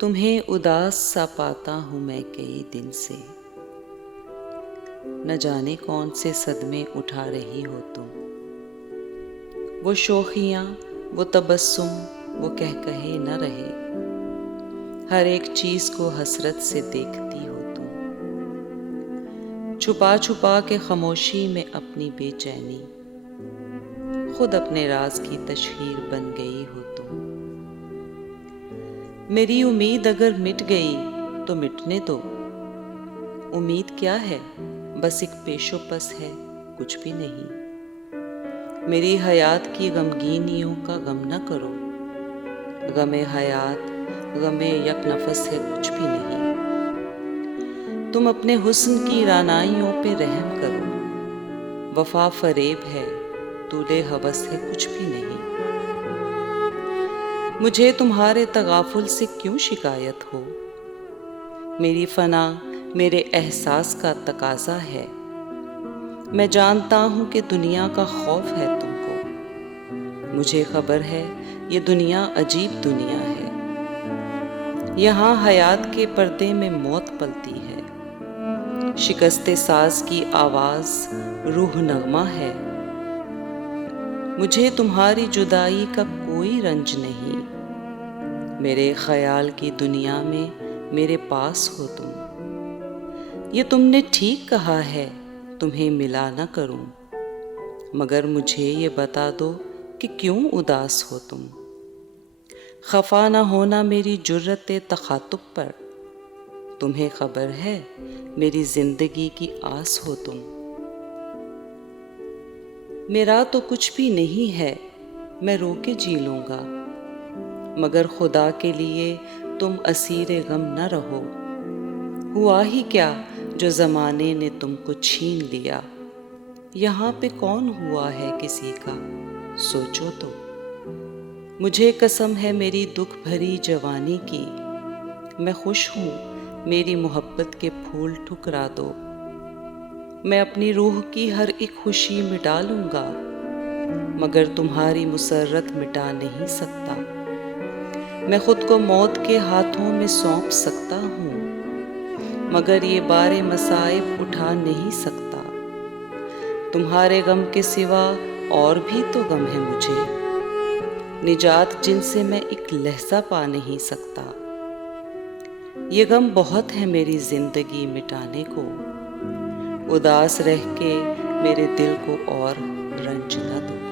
तुम्हें उदास सा पाता हूँ मैं कई दिन से, न जाने कौन से सदमे उठा रही हो तुम। वो शोखियाँ, वो तबस्सुम, वो कह कहे न रहे, हर एक चीज को हसरत से देखती हो तुम। छुपा छुपा के खामोशी में अपनी बेचैनी, खुद अपने राज की तशहीर बन गई हो तुम। मेरी उम्मीद अगर मिट गई तो मिटने दो। उम्मीद क्या है, बस एक पेशोपस है, कुछ भी नहीं। मेरी हयात की गमगीनियों का गम न करो। गमे हयात, गमे यक नफस है, कुछ भी नहीं। तुम अपने हुस्न की रानाइयों पे रहम करो। वफा फरेब है, तूले हवस है, कुछ भी नहीं। मुझे तुम्हारे तगाफुल से क्यों शिकायत हो। मेरी फना मेरे एहसास का तकाजा है। मैं जानता हूं कि दुनिया का खौफ है तुमको। मुझे खबर है ये दुनिया अजीब दुनिया है। यहाँ हयात के पर्दे में मौत पलती है। शिकस्ते साज की आवाज रूह नगमा है। मुझे तुम्हारी जुदाई का कोई रंज नहीं। मेरे ख्याल की दुनिया में मेरे पास हो तुम। ये तुमने ठीक कहा है, तुम्हें मिला न करूं। मगर मुझे ये बता दो कि क्यों उदास हो तुम। खफा न होना मेरी जुर्रत तखातुब पर। तुम्हें खबर है मेरी जिंदगी की आस हो तुम। मेरा तो कुछ भी नहीं है, मैं रो के जी लूंगा। मगर खुदा के लिए तुम असीरे गम न रहो। हुआ ही क्या जो जमाने ने तुमको छीन लिया। यहाँ पे कौन हुआ है किसी का, सोचो तो। मुझे कसम है मेरी दुख भरी जवानी की। मैं खुश हूँ, मेरी मोहब्बत के फूल ठुकरा दो। मैं अपनी रूह की हर एक खुशी मिटा लूंगा, मगर तुम्हारी मुसर्रत मिटा नहीं सकता। मैं खुद को मौत के हाथों में सौंप सकता हूँ, मगर ये बारे मसाइब उठा नहीं सकता। तुम्हारे गम के सिवा और भी तो गम है मुझे, निजात जिनसे मैं एक लहजा पा नहीं सकता। ये गम बहुत है मेरी जिंदगी मिटाने को। उदास रह के मेरे दिल को और रंज न दो।